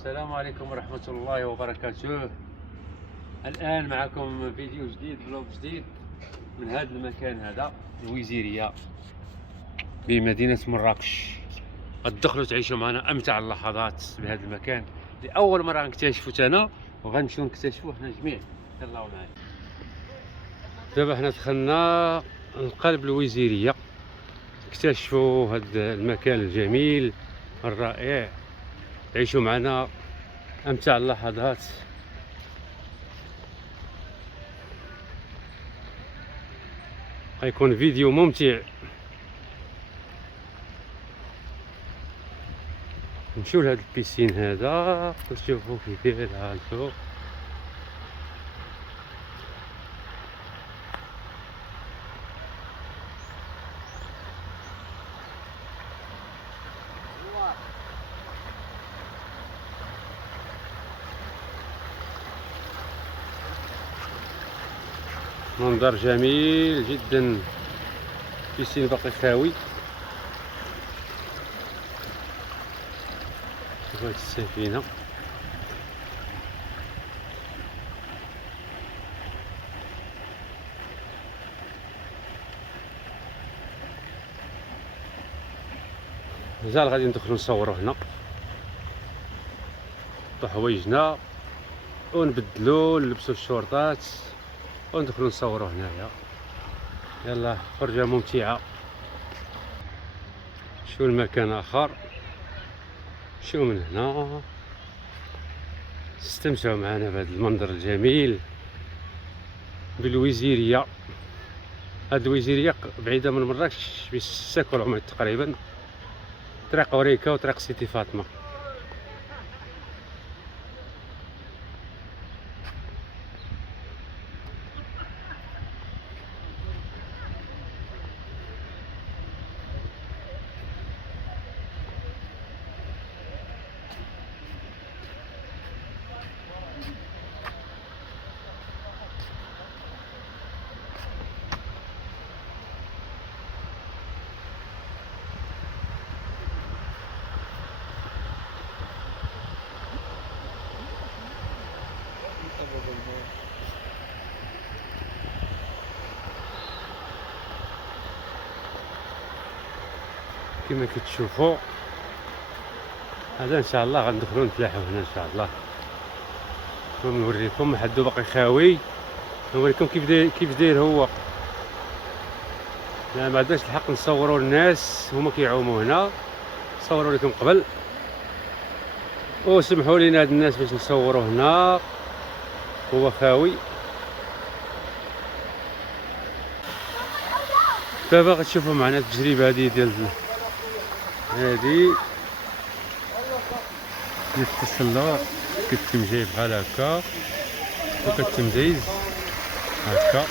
السلام عليكم ورحمة الله وبركاته. الآن معكم فيديو جديد، فلوق جديد من هذا المكان هذا، الوزيرية بمدينة مراكش. غتدخلوا تعيشوا معنا أمتع اللحظات بهذا المكان لأول مرة غنكتشفو أنا، وغنمشيو نكتشفوه حنا جميع. يلاو معايا. دابا حنا دخلنا لقلب الوزيرية، نكتشفوا هذا المكان الجميل الرائع. تعيشوا معنا أمتع اللحظات. غيكون فيديو ممتع. نمشيو لهاد البيسين هذا وتشوفوا كي داير هالفوق. منظر جميل جدا، بيسين باقي خاوي. شوفوا هاد السفينة، مازال غادي ندخلو نصورو هنا بحوايجنا ونبدلو نلبسو الشورطات وندخلو نصورو هنايا. يلا فرجة ممتعة. شو المكان آخر، شو من هنا، استمتعوا معنا بهذا المنظر الجميل بالوزيرية. هاد الوزيرية بعيدة من مراكش ب6 كيلومتر تقريبا، طريق وريكا وطريق سيتي فاطمة. كما كتشوفوا هذا ان شاء الله غندخلوا نتلاحوا هنا ان شاء الله، ونوريكم. حدو باقي خاوي، نوريكم كيف داير هو. ما عندناش الحق نصوروا الناس هما كيعوموا هنا، صوروا لكم قبل وسمحوا لينا هاد الناس باش نصوروا هنا. هو خاوي. دابا غتشوفوا معنا التجربه هذه ديال التسلق. كتم جاي بحال هكا وكتم دايز هكا.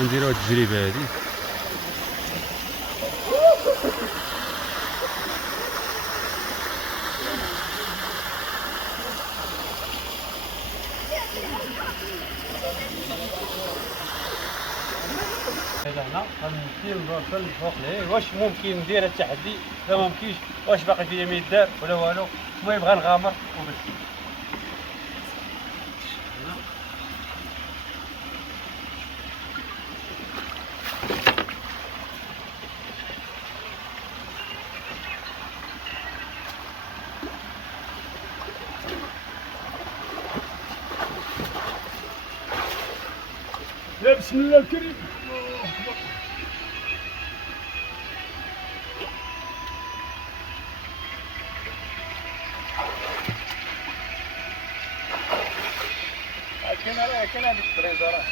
نديرو هاد التجربه هادي. هنا غنمشيو نوصل الفوق ليه. واش ممكن ندير هاد التحدي؟ لا ممكنش. واش باقي فيا ما يدار ولا والو؟ المهم غنغامر وبس. لا بسم الله الكريم. كاين هذيك الطريزه راه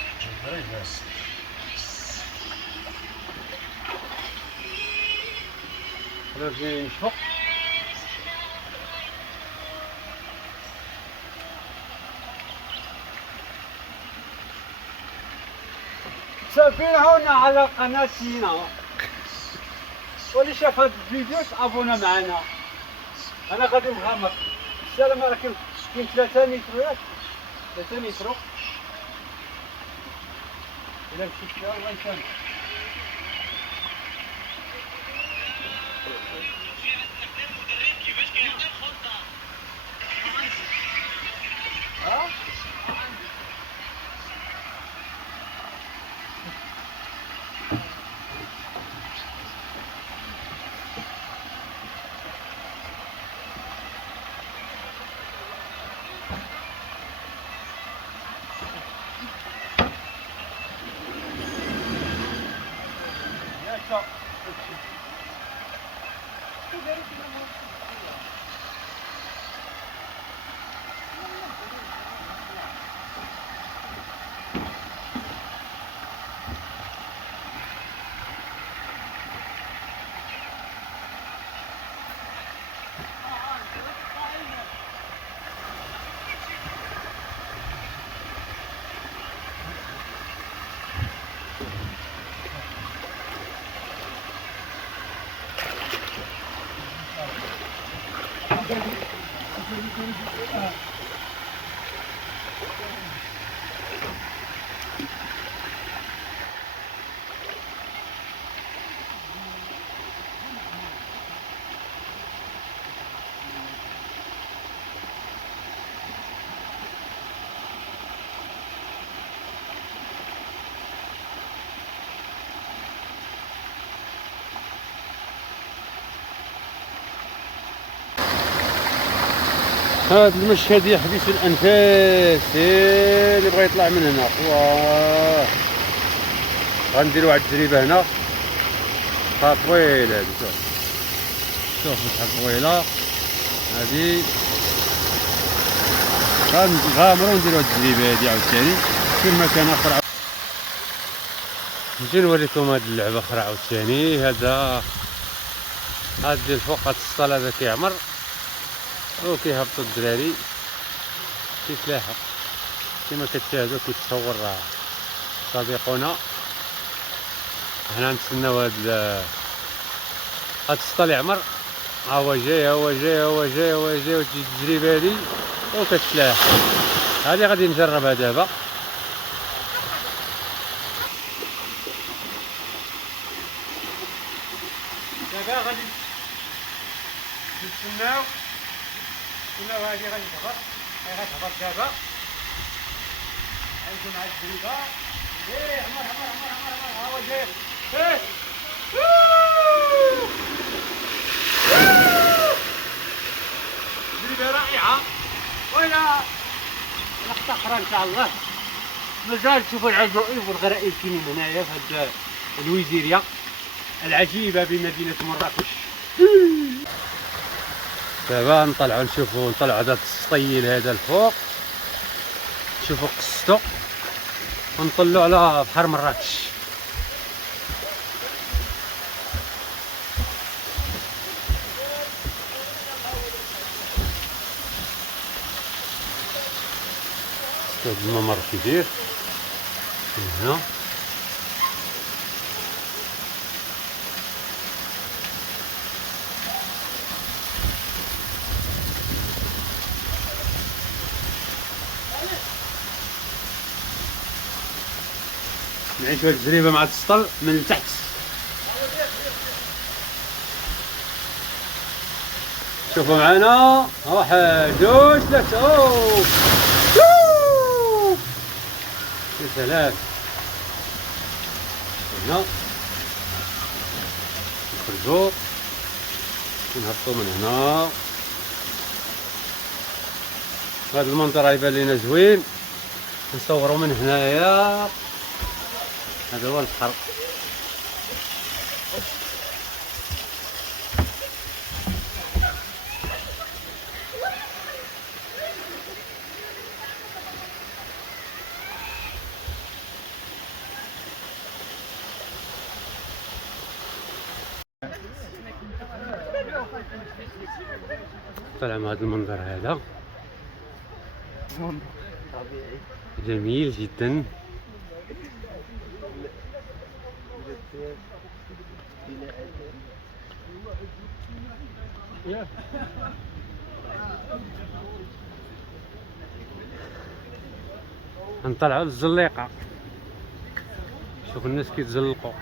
نجي نشوف. تابعونا على قناتنا، واللي شاف هذا الفيديو ابونا معنا. انا غادي نغامر. السلام عليكم. كاين 3 متر ياك 3 متر. إلا مشيت فيها الله يسامحك. هذا المشهد يحبس الانفاس. اللي بغى يطلع من هنا واه غندير واحد التجربه هنا طويله. هادي شوف شحال طويله هادي. غنغامرو نديرو هاد التجربه هادي عاوتاني في مكان اخر. نجي نوريكم هاد اللعبه اخرى عاوتاني. هذا ديال فوق هاد السطال هذا كيعمر وكيهبطوا الدراري كيتلاحق كما كتشاهدوا. كيتصور صديقنا. حنا نتسناو هاد السطال يعمر. ها هو جاي وتجي التجربه هادي وكتلاحق. هادي غادي نجربها دابا. غادي نتسناو هادي غادي تهبط. غتهبط دابا. غنكون مع التجربه. عمر ها هو جاي. تجربه رائعه. وإلى لقطه اخرى ان شاء الله. مازال تشوفوا العجائب والغرائب كاينين هنايا في هاد الوزيريه العجيبه بمدينه مراكش. دابا نطلعوا هذا السطيل هذا الفوق. شوفوا قصتو ونطلعوا على بحر مراكش. هذا الممر كبير من هنا. نعيشوا هاد التجربة مع السطل من التحت. شوفوا معنا. واحد جوج ثلاثة. يا سلام. هنا نخرجوا ونهبطوا من هنا. هذا المنظر يبان لينا زوين. نصوروا من هنايا. هذا هو البحر. طلع مع هذا المنظر هذا جميل جدا. نطلعوا للزليقة. شوف الناس كيتزلقوا.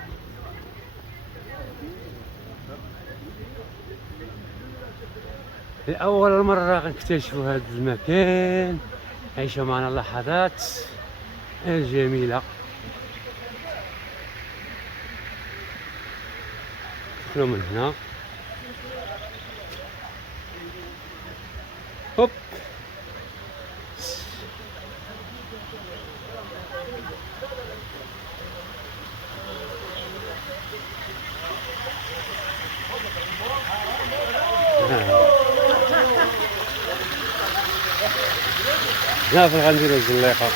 لأول مرة غنكتشفوا هذا المكان. عيشوا معنا اللحظات الجميلة. شنو من هنا. هوب. هنا في غنديرو الزليقة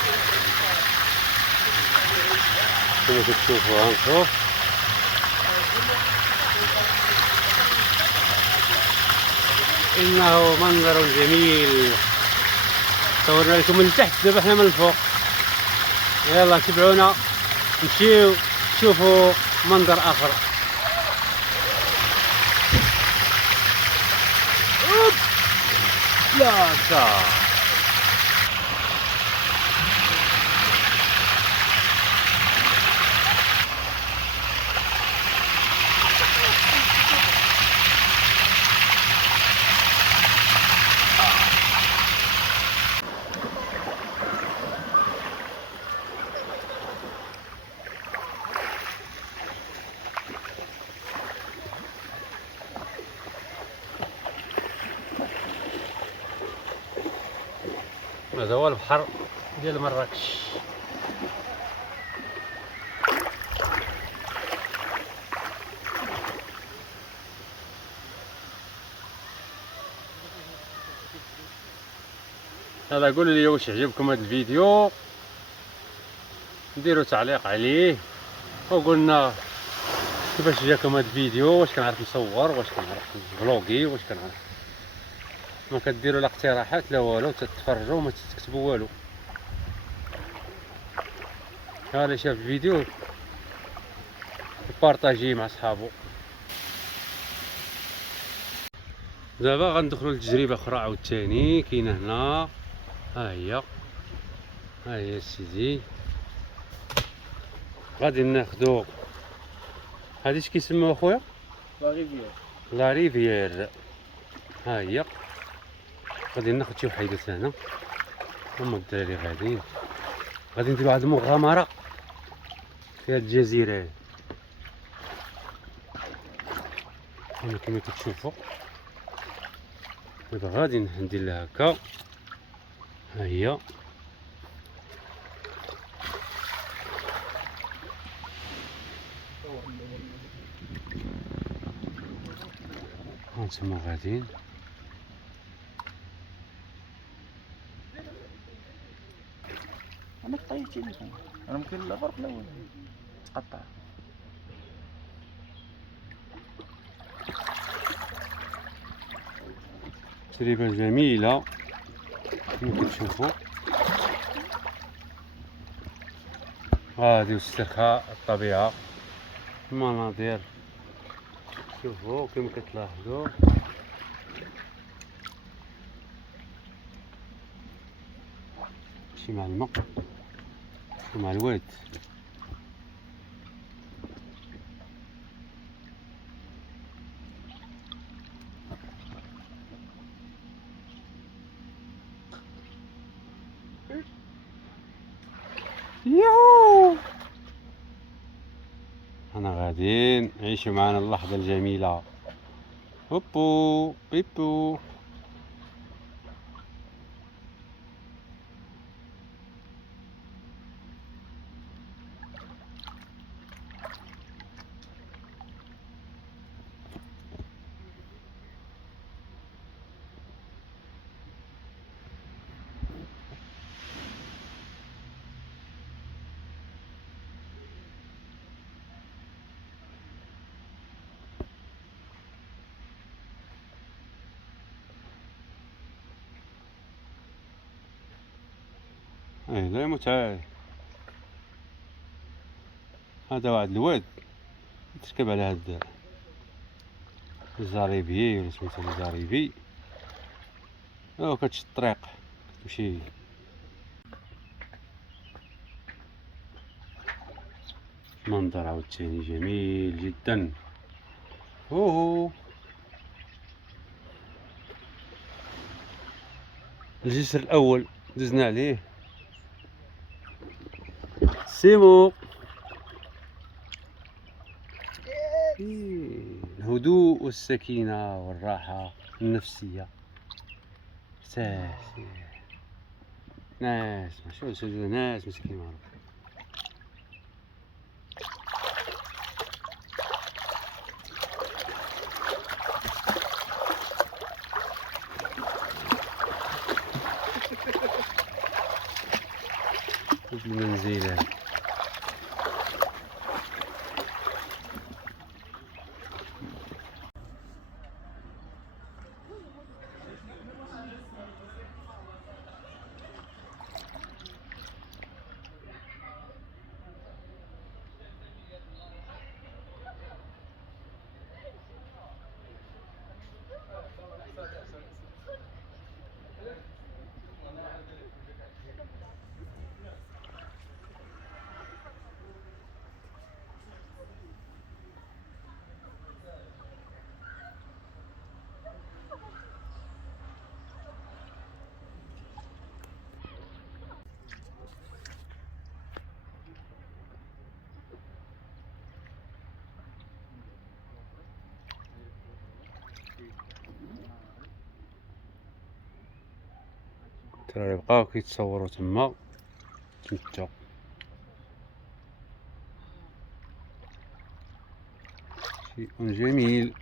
كما كتشوفوا. هانشوف إنه منظر جميل. صورنا لكم من تحت، دابا حنا من الفوق. يلا تبعونا نمشيو نشوفوا منظر آخر. لا صار هذا هو البحر ديال مراكش. يلا قولوا لي واش عجبكم هذا الفيديو، ديروا تعليق عليه وقلنا كيفاش جاكم هذا الفيديو، واش كنعرف نصور، واش كنعرف فلوغي، واش كنعرف. ما كديروا لا اقتراحات لا والو، تتفرجوا وما تكتبوا والو. اللي شاف الفيديو بارطاجيه مع صحابو. دابا غندخلوا لتجربه اخرى عاوتاني كاينه هنا. ها هي سيدي، غادي ناخدو هادي اش كيسموها اخويا؟ لا ريفيير. ها هي غادي ناخد شي وحيدات هنا. هما الدراري غادي نديرو واحد المغامرة في هاد الجزيرة هنا كما كتشوفوا. دابا غادي ندير لها هكا. ها هي هانتوما غاديين. انا طيبتي لي انا ممكن الغرق الاول تقطع. تجربة جميلة كما كتشوفوا. غادي واسترخاء الطبيعة، المناظر شوفوا كما كتلاحظوا. شي مع الماء ومع الواد. يوهو انا غاديين نعيشوا معنا اللحظة الجميلة. هوبو بيبو. لا متعال. هذا واحد الواد تركب على هاد الزريبي ولا سميتو الزريبي، كتشد الطريق كتمشي. منظر عاوتاني جميل جدا. اوه الجسر الاول دزنا عليه. سيمو الهدوء والسكينة والراحة النفسية. ناس شو ناس مسكين معروف. الدراري بقاو كيتصوروا تما تمتعوا. شيء جميل.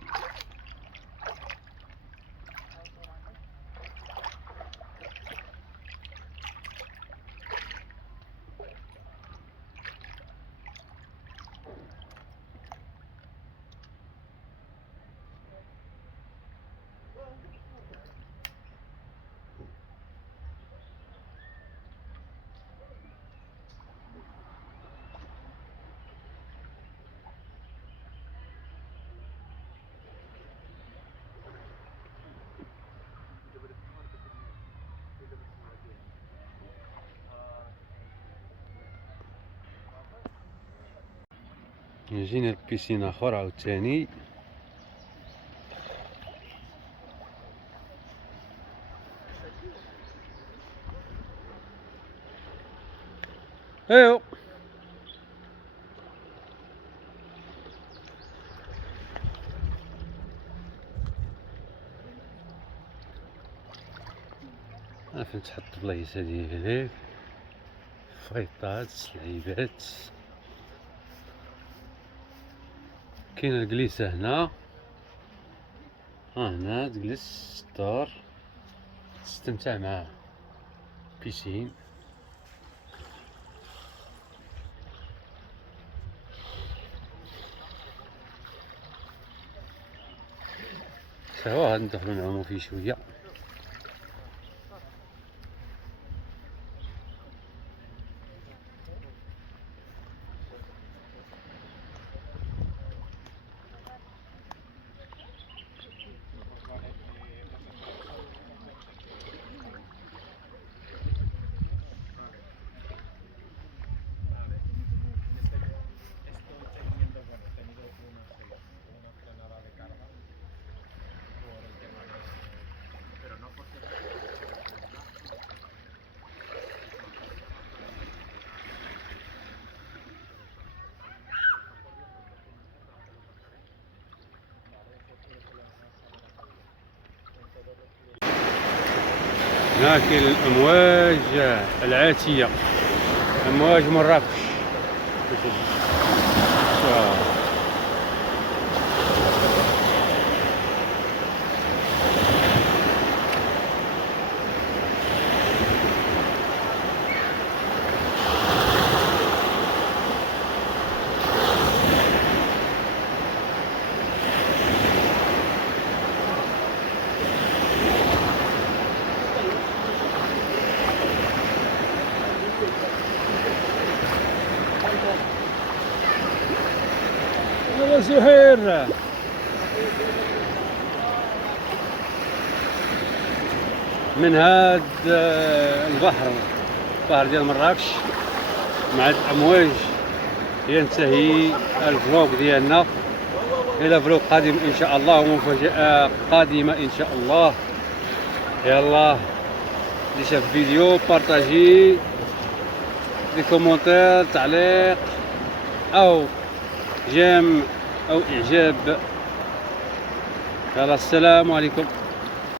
جينا لبيسين اخر عاوتاني. ايوا فين تحط بلايص ديالك، فايطات، لعيبات. كاين الجليسة هنا، هنا تجلس الدار تستمتع مع بيسين. سوا غادي ندخلو نعومو فيه شوية. هنا كاين الامواج العاتيه، امواج مراكش. يلا زهير. من هاد البحر ديال مراكش مع الامواج ينتهي الفلوق ديالنا. الى فلوق قادم ان شاء الله ومفاجأة قادمة ان شاء الله. يلا اللي شاف الفيديو بارطاجي، لي كومونتير، تعليق او جيم او اعجاب. يلا السلام عليكم.